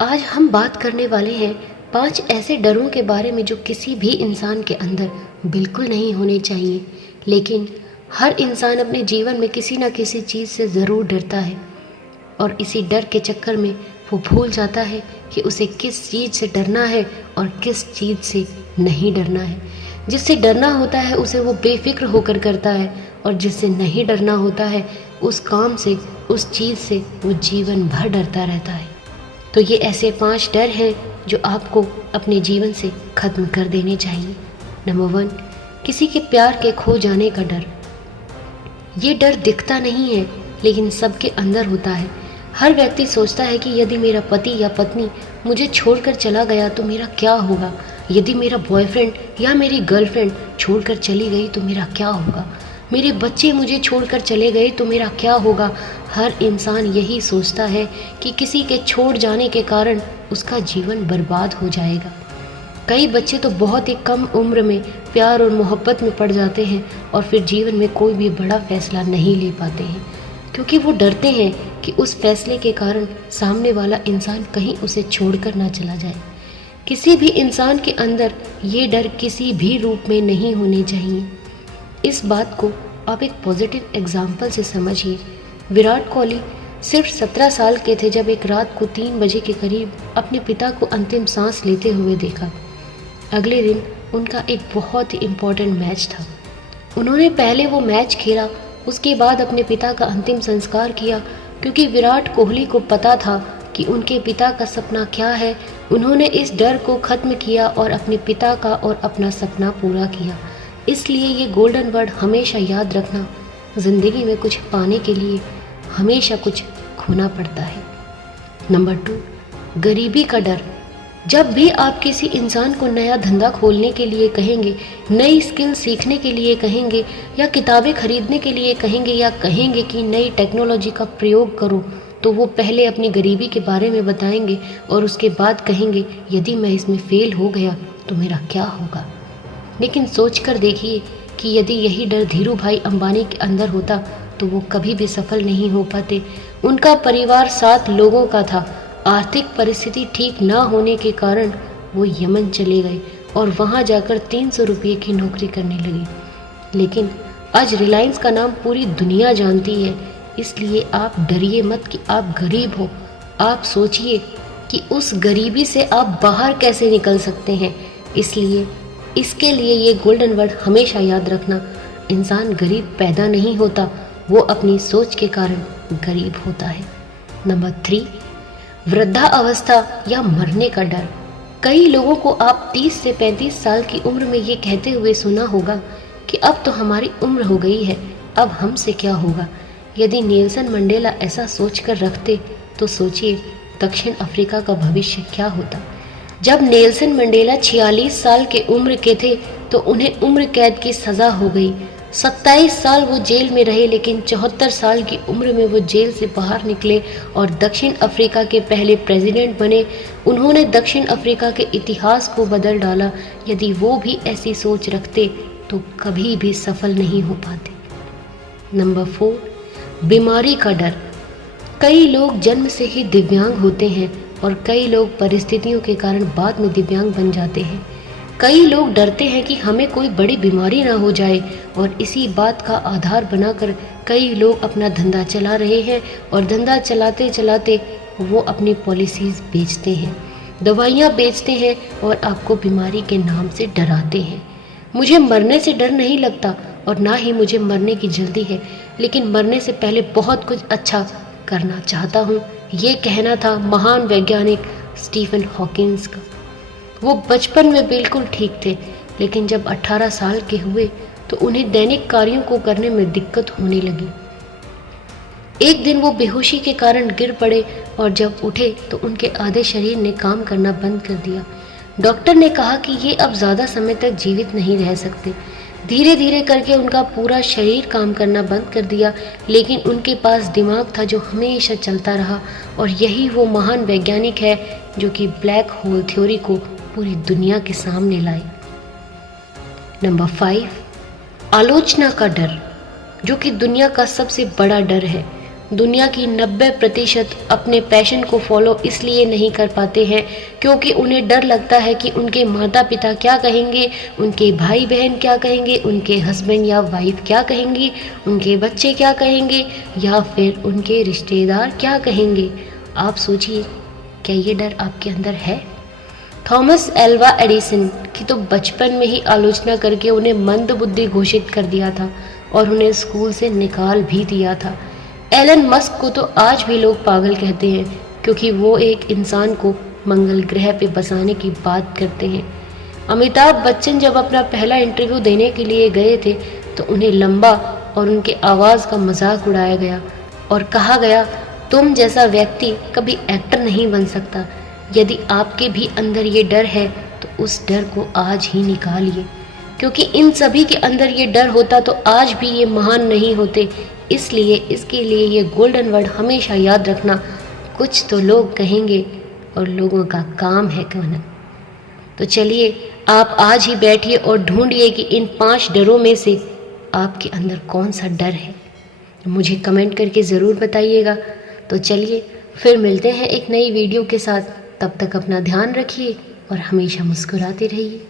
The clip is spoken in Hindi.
आज हम बात करने वाले हैं 5 ऐसे डरों के बारे में जो किसी भी इंसान के अंदर बिल्कुल नहीं होने चाहिए, लेकिन हर इंसान अपने जीवन में किसी न किसी चीज़ से ज़रूर डरता है और इसी डर के चक्कर में वो भूल जाता है कि उसे किस चीज़ से डरना है और किस चीज़ से नहीं डरना है। जिससे डरना होता है उसे वो बेफिक्र होकर करता है और जिससे नहीं डरना होता है उस काम से, उस चीज़ से वो जीवन भर डरता रहता है। तो ये ऐसे 5 डर हैं जो आपको अपने जीवन से ख़त्म कर देने चाहिए। नंबर 1, किसी के प्यार के खो जाने का डर। ये डर दिखता नहीं है लेकिन सबके अंदर होता है। हर व्यक्ति सोचता है कि यदि मेरा पति या पत्नी मुझे छोड़कर चला गया तो मेरा क्या होगा, यदि मेरा बॉयफ्रेंड या मेरी गर्लफ्रेंड छोड़कर चली गई तो मेरा क्या होगा, मेरे बच्चे मुझे छोड़कर चले गए तो मेरा क्या होगा। हर इंसान यही सोचता है कि किसी के छोड़ जाने के कारण उसका जीवन बर्बाद हो जाएगा। कई बच्चे तो बहुत ही कम उम्र में प्यार और मोहब्बत में पड़ जाते हैं और फिर जीवन में कोई भी बड़ा फैसला नहीं ले पाते हैं, क्योंकि वो डरते हैं कि उस फैसले के कारण सामने वाला इंसान कहीं उसे छोड़कर ना चला जाए। किसी भी इंसान के अंदर ये डर किसी भी रूप में नहीं होने चाहिए। इस बात को आप एक पॉजिटिव एग्जाम्पल से समझिए। विराट कोहली सिर्फ 17 साल के थे जब एक रात को 3 बजे के करीब अपने पिता को अंतिम सांस लेते हुए देखा। अगले दिन उनका एक बहुत ही इम्पोर्टेंट मैच था। उन्होंने पहले वो मैच खेला, उसके बाद अपने पिता का अंतिम संस्कार किया, क्योंकि विराट कोहली को पता था कि उनके पिता का सपना क्या है। उन्होंने इस डर को ख़त्म किया और अपने पिता का और अपना सपना पूरा किया। इसलिए ये गोल्डन वर्ड हमेशा याद रखना, ज़िंदगी में कुछ पाने के लिए हमेशा कुछ खोना पड़ता है। नंबर 2, गरीबी का डर। जब भी आप किसी इंसान को नया धंधा खोलने के लिए कहेंगे, नई स्किल सीखने के लिए कहेंगे या किताबें खरीदने के लिए कहेंगे या कहेंगे कि नई टेक्नोलॉजी का प्रयोग करो, तो वो पहले अपनी गरीबी के बारे में बताएंगे और उसके बाद कहेंगे यदि मैं इसमें फेल हो गया तो मेरा क्या होगा। लेकिन सोच कर देखिए कि यदि यही डर धीरू भाई अंबानी के अंदर होता तो वो कभी भी सफल नहीं हो पाते। उनका परिवार 7 लोगों का था। आर्थिक परिस्थिति ठीक ना होने के कारण वो यमन चले गए और वहाँ जाकर 300 रुपये की नौकरी करने लगे। लेकिन आज रिलायंस का नाम पूरी दुनिया जानती है। इसलिए आप डरिए मत कि आप गरीब हो। आप सोचिए कि उस गरीबी से आप बाहर कैसे निकल सकते हैं। इसलिए इसके लिए ये गोल्डन वर्ड हमेशा याद रखना, इंसान गरीब पैदा नहीं होता, वो अपनी सोच के कारण गरीब होता है। नंबर 3, वृद्धावस्था या मरने का डर। कई लोगों को आप 30 से 35 साल की उम्र में ये कहते हुए सुना होगा कि अब तो हमारी उम्र हो गई है, अब हमसे क्या होगा। यदि नेल्सन मंडेला ऐसा सोच कर रखते तो सोचिए दक्षिण अफ्रीका का भविष्य क्या होता। जब नेल्सन मंडेला 46 साल के उम्र के थे तो उन्हें उम्र कैद की सज़ा हो गई। 27 साल वो जेल में रहे, लेकिन 74 साल की उम्र में वो जेल से बाहर निकले और दक्षिण अफ्रीका के पहले प्रेसिडेंट बने। उन्होंने दक्षिण अफ्रीका के इतिहास को बदल डाला। यदि वो भी ऐसी सोच रखते तो कभी भी सफल नहीं हो पाते। नंबर 4, बीमारी का डर। कई लोग जन्म से ही दिव्यांग होते हैं और कई लोग परिस्थितियों के कारण बाद में दिव्यांग बन जाते हैं। कई लोग डरते हैं कि हमें कोई बड़ी बीमारी ना हो जाए और इसी बात का आधार बनाकर कई लोग अपना धंधा चला रहे हैं और धंधा चलाते चलाते वो अपनी पॉलिसीज़ बेचते हैं, दवाइयाँ बेचते हैं और आपको बीमारी के नाम से डराते हैं। मुझे मरने से डर नहीं लगता और ना ही मुझे मरने की जल्दी है, लेकिन मरने से पहले बहुत कुछ अच्छा करना चाहता हूँ, ये कहना था महान वैज्ञानिक स्टीफन हॉकिंस का। वो बचपन में बिल्कुल ठीक थे, लेकिन जब 18 साल के हुए तो उन्हें दैनिक कार्यों को करने में दिक्कत होने लगी। एक दिन वो बेहोशी के कारण गिर पड़े और जब उठे तो उनके आधे शरीर ने काम करना बंद कर दिया। डॉक्टर ने कहा कि ये अब ज़्यादा समय तक जीवित नहीं रह सकते। धीरे धीरे करके उनका पूरा शरीर काम करना बंद कर दिया, लेकिन उनके पास दिमाग था जो हमेशा चलता रहा और यही वो महान वैज्ञानिक है जो कि ब्लैक होल थ्योरी को पूरी दुनिया के सामने लाए। नंबर 5, आलोचना का डर, जो कि दुनिया का सबसे बड़ा डर है। दुनिया की 90% अपने पैशन को फॉलो इसलिए नहीं कर पाते हैं क्योंकि उन्हें डर लगता है कि उनके माता पिता क्या कहेंगे, उनके भाई बहन क्या कहेंगे, उनके हस्बैंड या वाइफ क्या कहेंगी, उनके बच्चे क्या कहेंगे या फिर उनके रिश्तेदार क्या कहेंगे। आप सोचिए, क्या ये डर आपके अंदर है? थॉमस एल्वा एडिसन की तो बचपन में ही आलोचना करके उन्हें मंदबुद्धि घोषित कर दिया था और उन्हें स्कूल से निकाल भी दिया था। एलन मस्क को तो आज भी लोग पागल कहते हैं क्योंकि वो एक इंसान को मंगल ग्रह पे बसाने की बात करते हैं। अमिताभ बच्चन जब अपना पहला इंटरव्यू देने के लिए गए थे तो उन्हें लंबा और उनके आवाज़ का मजाक उड़ाया गया और कहा गया, तुम जैसा व्यक्ति कभी एक्टर नहीं बन सकता। यदि आपके भी अंदर ये डर है तो उस डर को आज ही निकालिए, क्योंकि इन सभी के अंदर ये डर होता तो आज भी ये महान नहीं होते। इसलिए इसके लिए ये गोल्डन वर्ड हमेशा याद रखना, कुछ तो लोग कहेंगे और लोगों का काम है कहना। तो चलिए आप आज ही बैठिए और ढूंढिए कि इन 5 डरों में से आपके अंदर कौन सा डर है। मुझे कमेंट करके ज़रूर बताइएगा। तो चलिए फिर मिलते हैं एक नई वीडियो के साथ। तब तक अपना ध्यान रखिए और हमेशा मुस्कुराते रहिए।